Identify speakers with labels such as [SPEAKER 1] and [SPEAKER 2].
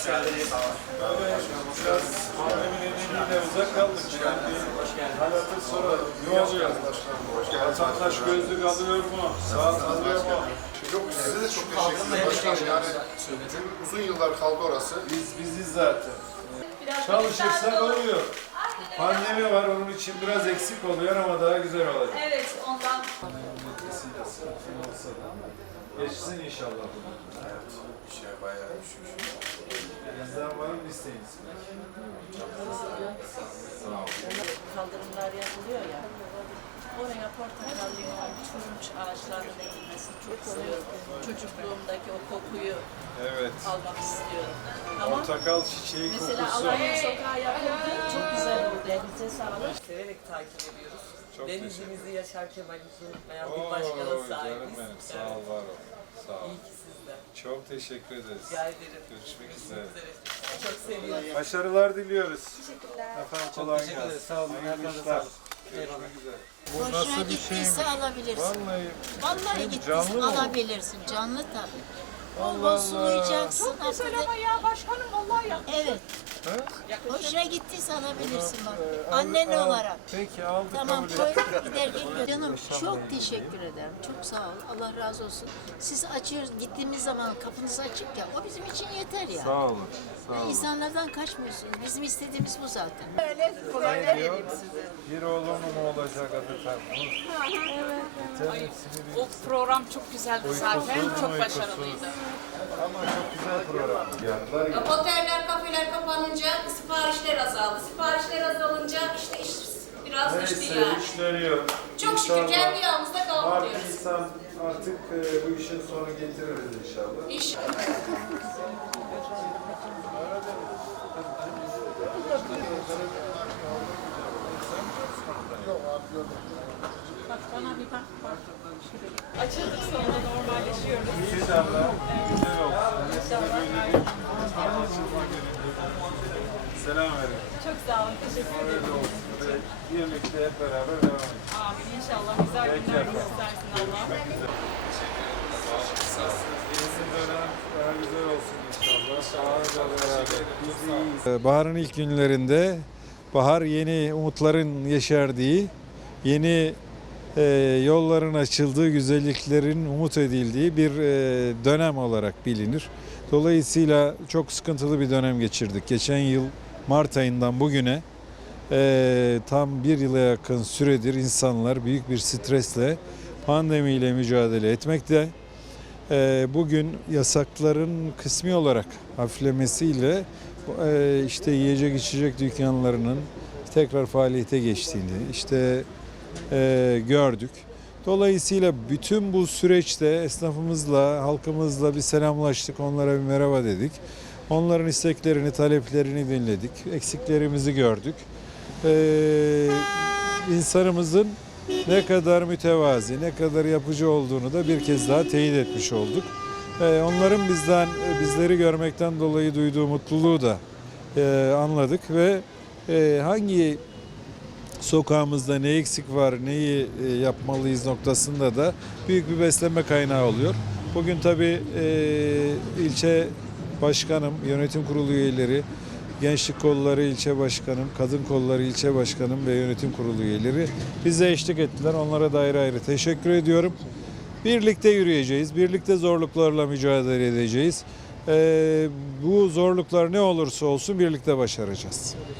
[SPEAKER 1] Hoş geldiniz.
[SPEAKER 2] Biraz pandemi nedeniyle uzak kaldık. Yani halatı soralım. Ne oluyor? Vatandaş gözlük alıyor mu? Saat alıyor mu?
[SPEAKER 3] Yok size de çok teşekkür ederim başkanım. Yani çünkü uzun yıllar kaldı orası.
[SPEAKER 2] Biz biziz zaten. Çalışırsak oluyor. Pandemi var onun için biraz eksik oluyor ama daha güzel olacak.
[SPEAKER 4] Evet ondan.
[SPEAKER 2] Geçsin inşallah.
[SPEAKER 3] Şey bayağı düşmüş.
[SPEAKER 2] Bizden isteğiniz?
[SPEAKER 5] kaldırımlar yapılıyor ya. Oraya portakal, limon, turunç ağaçlarının ekilmesini çok istiyorum. Çocukluğumdaki o kokuyu
[SPEAKER 2] Evet.
[SPEAKER 5] almak istiyorum. Ama
[SPEAKER 2] Portakal çiçeği
[SPEAKER 5] mesela
[SPEAKER 2] kokusu.
[SPEAKER 5] Alanya sokağı yapıldı. Çok güzel oldu. Elinize sağlık.
[SPEAKER 1] Severek takip ediyoruz.
[SPEAKER 2] Çok
[SPEAKER 1] Denizimizi Yaşar Kemal'imizi unutmayan bir başkana
[SPEAKER 2] canım
[SPEAKER 1] sahibiz.
[SPEAKER 2] Sağ ol, var ol. Sağ ol.
[SPEAKER 1] İyi ki sizde.
[SPEAKER 2] Çok teşekkür ederiz.
[SPEAKER 1] Rica ederim.
[SPEAKER 2] Görüşmek üzere.
[SPEAKER 1] Çok
[SPEAKER 2] Başarılar diliyoruz. Efendim kolay gelsin.
[SPEAKER 6] Sağ olun.
[SPEAKER 2] Hayırlı
[SPEAKER 6] Ayaklarınıza
[SPEAKER 2] işler. Görüşmek üzere. Bu
[SPEAKER 7] Hoşuna
[SPEAKER 2] nasıl bir şey?
[SPEAKER 7] gittiyse alabilirsin.
[SPEAKER 2] Vallahi
[SPEAKER 7] Vallahi
[SPEAKER 2] Canlı mı?
[SPEAKER 7] alabilirsin. Canlı tabii. Bol sulayacaksın.
[SPEAKER 5] Çok güzel ama ya başkanım vallahi ya.
[SPEAKER 7] Evet.
[SPEAKER 2] Ha?
[SPEAKER 7] Hoşuna gittiyse alabilirsin bak.
[SPEAKER 2] Ee, al-
[SPEAKER 7] Annen
[SPEAKER 2] al.
[SPEAKER 7] olarak.
[SPEAKER 2] Peki aldık
[SPEAKER 7] Tamam koy giderken gör. Canım çok teşekkür ederim. Çok sağ ol. Allah razı olsun. Siz açıyoruz gittiğimiz zaman kapınız açık ya. O bizim için yeter ya.
[SPEAKER 2] Sağ olun. Sağ olun.
[SPEAKER 7] İnsanlardan kaçmıyorsunuz. Bizim istediğimiz bu zaten.
[SPEAKER 2] Ne diyor? Bir oğlum mu olacak adı tam? Evet.
[SPEAKER 8] O program çok güzeldi zaten. Çok başarılıydı.
[SPEAKER 2] Ama çok güzel program.
[SPEAKER 4] Oteller, kafeler kapanınca siparişler azaldı. Siparişler azalınca işte iş biraz düştü
[SPEAKER 2] Neyse
[SPEAKER 4] yani.
[SPEAKER 2] iş dönüyor.
[SPEAKER 4] Çok şükür
[SPEAKER 2] İnşallah
[SPEAKER 4] kendi yağımızda kavruluyoruz.
[SPEAKER 2] Nisan artık e, bu işin sonu getiririz inşallah.
[SPEAKER 4] İş
[SPEAKER 5] Bana bir bak. bak.
[SPEAKER 8] Açıldık sonra normalleşiyoruz.
[SPEAKER 2] İnşallah güzel olsun. Açılma gününde. Selam verin.
[SPEAKER 8] Çok sağ olun. Teşekkür ederim.
[SPEAKER 2] Öyle olsun. Ve birlikte hep beraber devam edelim.
[SPEAKER 8] Amin. İnşallah güzel günler göstersin Allah.
[SPEAKER 2] Güzel olsun iyiyiz. Baharın ilk günlerinde bahar yeni umutların yeşerdiği, yeni e, yolların açıldığı, güzelliklerin umut edildiği bir e, dönem olarak bilinir. Dolayısıyla çok sıkıntılı bir dönem geçirdik. Geçen yıl Mart ayından bugüne e, tam bir yıla yakın süredir insanlar büyük bir stresle pandemiyle mücadele etmekte. Ee, bugün yasakların kısmi olarak hafiflemesiyle e, işte yiyecek içecek dükkanlarının tekrar faaliyete geçtiğini işte e, gördük. Dolayısıyla bütün bu süreçte esnafımızla, halkımızla bir selamlaştık, onlara bir merhaba dedik. Onların isteklerini, taleplerini dinledik, eksiklerimizi gördük. Ee, insanımızın ne kadar mütevazi, ne kadar yapıcı olduğunu da bir kez daha teyit etmiş olduk. Ee, onların bizden, bizleri görmekten dolayı duyduğu mutluluğu da e, anladık ve e, hangi sokağımızda ne eksik var, neyi e, yapmalıyız noktasında da büyük bir besleme kaynağı oluyor. Bugün tabii e, ilçe başkanım, yönetim kurulu üyeleri, gençlik kolları ilçe başkanım, kadın kolları ilçe başkanım ve yönetim kurulu üyeleri bize eşlik ettiler. Onlara da ayrı ayrı teşekkür ediyorum. Birlikte yürüyeceğiz, birlikte zorluklarla mücadele edeceğiz. E, bu zorluklar ne olursa olsun birlikte başaracağız.